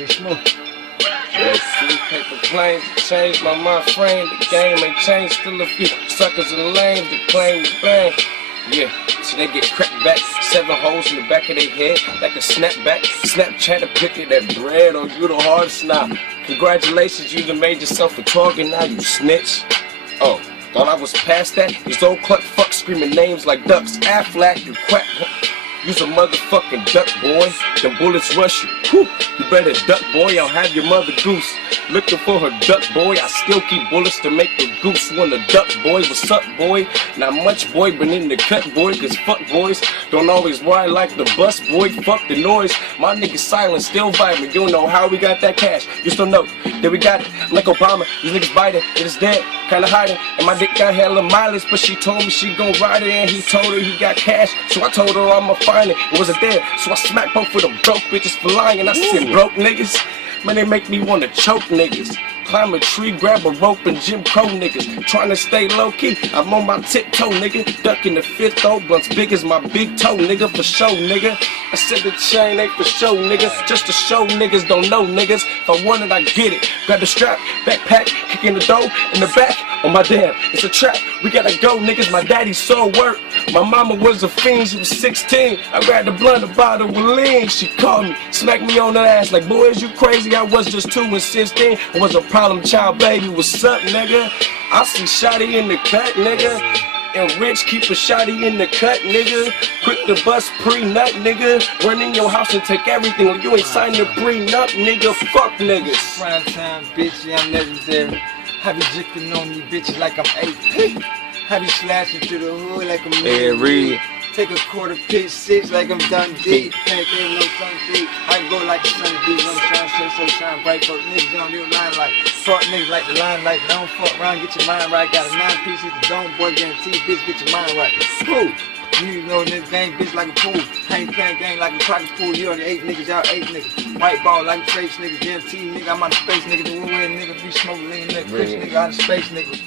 Get smooth. Let's see, paper planes, change my mind frame. The game ain't changed, still a few suckers and lames that claim to bang. Yeah, so they get cracked back, 7 holes in the back of their head, like a snapback. Snapchat a picture that bread on you the hardest now. Congratulations, you done made yourself a target, now you snitch. Oh, thought I was past that? These old cluck fucks screaming names like ducks. Aflac, you quack. You's a motherfucking duck, boy. Them bullets rush you. Whew. You better duck, boy. I'll have your mother goose. Looking for her duck, boy. I still keep bullets to make the goose wanna duck, boy. What's up, boy? Not much, boy, but in the cut, boy. Cause fuck boys don't always ride like the bus, boy. Fuck the noise. My niggas silent, still vibing. You don't know how we got that cash. You still know that we got it. Like Obama, these niggas biting. It is dead, kinda hiding. And my dick got hella mileage, but she told me she gon' ride it. And he told her he got cash. So I told her I'ma find it. It wasn't there, so I smacked both of the broke bitches for lying. I said, broke niggas, man, they make me wanna choke niggas. Climb a tree, grab a rope, and Jim Crow niggas. Trying to stay low key, I'm on my tiptoe, nigga. Ducking the 5th though, blunts big as my big toe, nigga. For show, nigga. I said the chain ain't for show, nigga. Just to show niggas don't know, niggas. If I want it, I get it. Grab the strap, backpack, kicking the dough in the back. Oh my damn, it's a trap. We gotta go, niggas. My daddy saw work. My mama was a fiend, she was 16. I grabbed a blunt, a bottle with lean. She called me, smacked me on the ass like, boy, is you crazy? I was just 2 and 16. I was a problem child, baby. What's up, nigga? I see Shotty in the cut, nigga. And Rich keep a Shotty in the cut, nigga. Quick to bust pre-nut, nigga. Run in your house and take everything. When you ain't signed the prenup, nigga. Fuck niggas. Prime time, bitch, yeah, I'm legendary. I be jipping on these bitches like I'm 8. I be slashing through the hood like I'm Reed. Take a quarter pitch 6 like I'm Dundee. Pancake no Sunday. I go like the sun beat. I'm trying to show so shine bright. Fuck niggas don't do line like. Fuck niggas like the limelight. Don't fuck around, get your mind right. Got a 9-piece, hit the dome, boy, guarantee, bitch, get your mind right. Who? You know this game, bitch, like a pool. I ain't playing game like a pocket pool. You only 8 niggas, y'all 8 niggas. White ball like a trace nigga, guarantee nigga. I'm out of space nigga. The one nigga be smoking lean nigga. Rich nigga out of space nigga.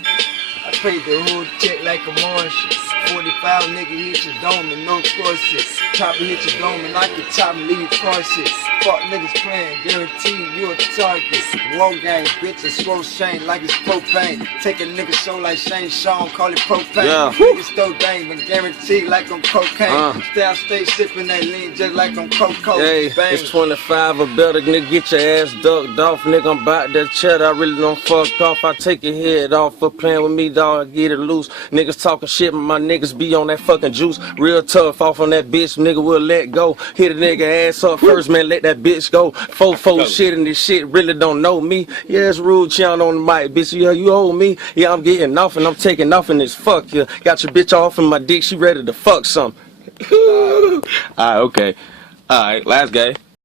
I paid the hood check like a Martian. 45 nigga hit your dome and no corset. Top hit your dome and I can top and leave corset. Fuck niggas playing, guarantee you a target. War gang, bitch, a swole Shane like it's propane. Take a nigga show like Shane Sean, call it propane. Yeah. Niggas still dang, but guaranteed like I'm cocaine. Stay sipping that lean just like I'm cocoa. Hey, it's 25 or better, nigga, get your ass ducked off. Nigga, I'm about that cheddar, I really don't fuck off. I take your head off for playing with me, dog, I get it loose. Niggas talking shit, but my niggas be on that fucking juice. Real tough off on that bitch, nigga will let go. Hit a nigga ass up first, man, let that bitch go. 4-4 shit and this shit really don't know me. Yeah, it's rude challenge on the mic, bitch. Yeah, you owe me. Yeah, I'm getting off and I'm taking off in this fuck. Yeah, got your bitch off in my dick, she ready to fuck something. Alright, okay. Alright, last game.